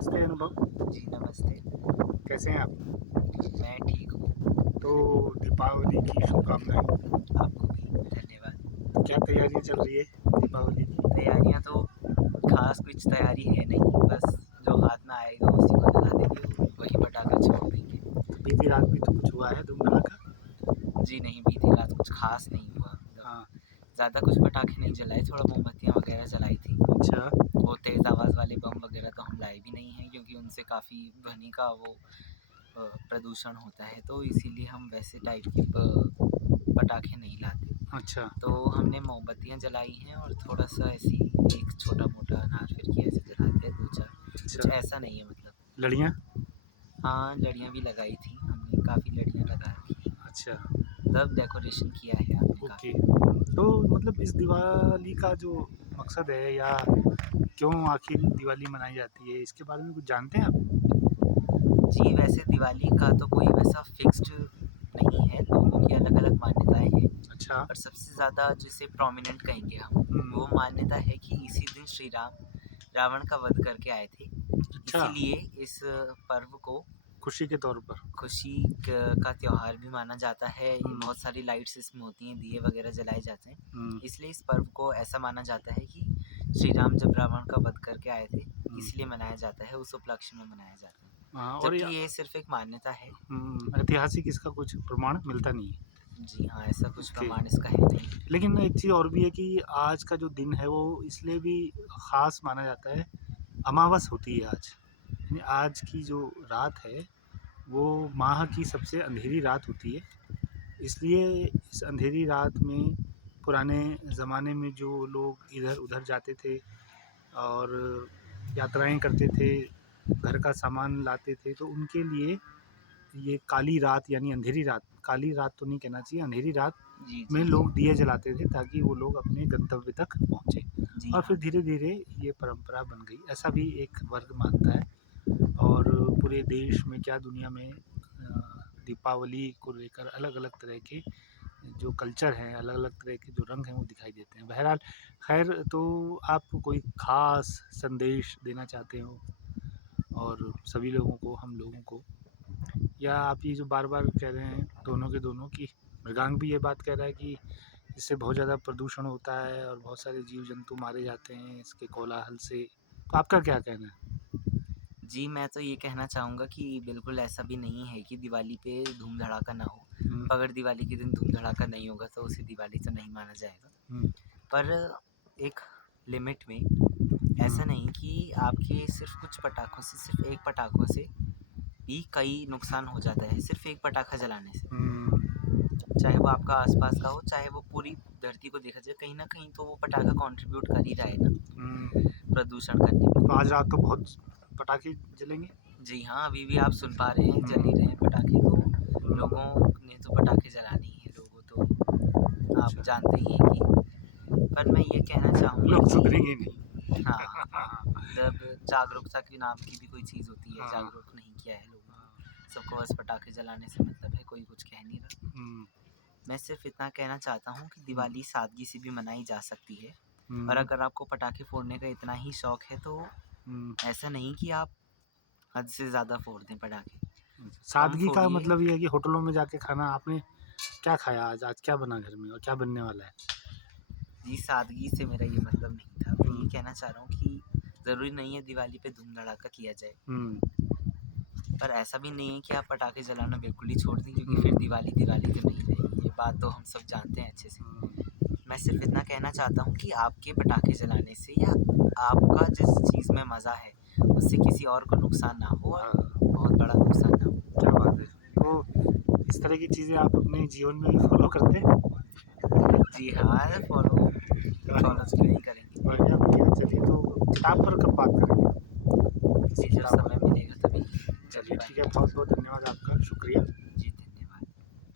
नमस्ते अनुभव, जी, नमस्ते। कैसे हैं आप? मैं ठीक हूँ, तो दीपावली की शुभकामनाएँ। आपको भी धन्यवाद। क्या तैयारियाँ चल रही है दीपावली की? तैयारियाँ तो ख़ास कुछ तैयारी है नहीं, बस जो हाथ में आएगा उसी को जला देंगे, वही पटाखा छोड़ देंगे। तो बीती रात भी तो कुछ हुआ है धूम-धड़ाका? जी नहीं, बीती रात कुछ ख़ास नहीं हुआ, मतलब हाँ, ज़्यादा कुछ पटाखे नहीं जलाए, थोड़ा मोमबत्तियाँ वगैरह जलाई थी। अच्छा, वो तेज़ आवाज़ वाले बम वगैरह तो हम लाए भी नहीं हैं, क्योंकि उनसे काफ़ी ध्वनि का वो प्रदूषण होता है, तो इसीलिए हम वैसे टाइप के पटाखे नहीं लाते। अच्छा, तो हमने मोमबत्तियाँ जलाई हैं और थोड़ा-सा ऐसे ही एक छोटा-मोटा अनार-फिरकी ऐसे जलाते हैं 2-4, कुछ अच्छा। ऐसा नहीं है मतलब। लड़ियाँ? हाँ, लड़ियाँ भी लगाई थी हमने, काफ़ी लड़ियाँ लगा रखी हैं, अच्छा, मतलब डेकोरेशन किया है हमने ओके। काफ़ी। तो मतलब इस दिवाली का जो मकसद है या क्यों आखिर दिवाली मनाई जाती है, इसके बारे में कुछ जानते हैं आप? जी, वैसे दिवाली का तो कोई वैसा फिक्स्ड नहीं है, लोगों की अलग-अलग मान्यताएँ हैं, अच्छा, पर सबसे ज़्यादा जिसे प्रोमिनेंट कहेंगे हम, वो हुँ, मान्यता है कि इसी दिन श्री राम रावण का वध करके आए थे। अच्छा, इसीलिए इस पर्व को खुशी के तौर पर। खुशी का त्योहार भी माना जाता है। हुँ, बहुत सारी लाइट्स इसमें होती हैं, दिए वगैरह जलाए जाते हैं। हुँ, इसलिए इस पर्व को ऐसा माना जाता है कि श्री राम जब रावण का वध करके आए थे, हुँ। इसलिए मनाया जाता है, उस उपलक्ष्य में मनाया जाता है। हाँ, और जबकि ये सिर्फ़ एक मान्यता है। ऐतिहासिक इसका कुछ प्रमाण मिलता नहीं है। जी हाँ, ऐसा कुछ ओके। प्रमाण इसका है नहीं। लेकिन एक चीज़ और भी है कि आज का जो दिन है वो इसलिए भी ख़ास माना जाता है, अमावस होती है आज। यानी आज की जो रात है वो माह की सबसे अंधेरी रात होती है। इसलिए इस अंधेरी रात में पुराने ज़माने में जो लोग इधर-उधर जाते थे और यात्राएँ करते थे, घर का सामान लाते थे, तो उनके लिए ये काली रात यानी अंधेरी रात, काली रात तो नहीं कहना चाहिए, अंधेरी रात जी, में जी, जी। लोग दिए जलाते थे ताकि वो लोग अपने गंतव्य तक पहुँचे जी और फिर हाँ। धीरे-धीरे ये परंपरा बन गई। ऐसा भी एक वर्ग मानता है और पूरे देश में क्या दुनिया में दीपावली को लेकर अलग-अलग तरह के जो कल्चर हैं, अलग-अलग तरह के जो रंग हैं वो दिखाई देते हैं। बहरहाल खैर तो आप कोई ख़ास संदेश देना चाहते हो और सभी लोगों को, हम लोगों को या आप ये जो बार-बार कह रहे हैं दोनों के दोनों की मृगांक भी ये बात कह रहा है कि इससे बहुत ज़्यादा प्रदूषण होता है और बहुत सारे जीव-जंतु मारे जाते हैं इसके कोलाहल से। तो आपका क्या कहना है? जी, मैं तो ये कहना चाहूँगा कि बिल्कुल ऐसा भी नहीं है कि दिवाली पे धूम-धड़ाका ना हो। हुँ, अगर दिवाली के दिन धूम-धड़ाका नहीं होगा तो उसे दिवाली तो नहीं माना जाएगा। हुँ, पर एक लिमिट में, हुँ, ऐसा नहीं कि आपके सिर्फ़ कुछ पटाखों से, सिर्फ़ एक पटाखों से भी कई नुकसान हो जाता है, सिर्फ़ एक पटाखा जलाने से। हुँ, चाहे वो आपका आस-पास का हो, चाहे वो पूरी धरती को देखा जाए, कहीं न कहीं तो वो पटाखा कंट्रीब्यूट कर ही रहा है ना, हुँ। प्रदूषण करने में। तो आज रात तो बहुत पटाखे जलेंगे? जी हाँ, अभी भी आप सुन पा रहे हैं, जल ही हुँ, रहे हैं पटाखे, तो हुँ, लोगों ने तो पटाखे जलाने ही हैं, लोगों तो आप अच्छा। जानते ही हैं कि, पर मैं ये कहना चाहूँगा लोग सुधरेंगे कि नहीं। हाँ, मतलब जागरूकता के नाम की भी कोई चीज़ होती है, हाँ, जागरूक नहीं किया है लोगों हाँ, को। सबको बस पटाखे जलाने से मतलब है, कोई कुछ कह नहीं रहा। हुँ, मैं सिर्फ़ इतना कहना चाहता हूँ कि हुँ, दिवाली सादगी से भी मनाई जा सकती है, और हुँ, अगर आपको पटाखे फोड़ने का इतना ही शौक है, तो हुँ। ऐसा नहीं कि आप हद से ज़्यादा फोड़ दें पटाखे। कम सादगी का फोड़िए। मतलब ये है कि होटलों में जाके खाना आपने क्या खाया आज? आज क्या बना घर में और क्या बनने वाला है? जी, सादगी से मेरा ये मतलब नहीं था। मैं ये हुँ, कहना चाह रहा हूँ कि ज़रूरी नहीं है दिवाली पे धूम-धड़ाका किया जाए। हुँ, पर ऐसा भी नहीं है कि आप पटाखे जलाना बिल्कुल ही छोड़ दें, क्योंकि फिर हुँ, दिवाली दिवाली तो नहीं रहेगी। ये बात तो हम सब जानते हैं अच्छे से। हुँ, मैं सिर्फ़ इतना कहना चाहता हूँ कि आपके पटाखे जलाने से या आपका जिस चीज़ में मज़ा है, उससे किसी और को नुकसान ना हो और हाँ, बहुत बड़ा नुकसान ना हो। क्या बात है। तो इस तरह की चीज़ें आप अपने जीवन में भी फ़ॉलो करते हैं? जी हाँ, फ़ॉलो तो क्यों नहीं करेंगे। बढ़िया, बढ़िया। चलिए तो किताब पर कब बात करेंगे? किसी जी, जब किताब समय पर? मिलेगा तभी कर चलिए ठीक है, पाएँगे। बहुत-बहुत धन्यवाद आपका, शुक्रिया।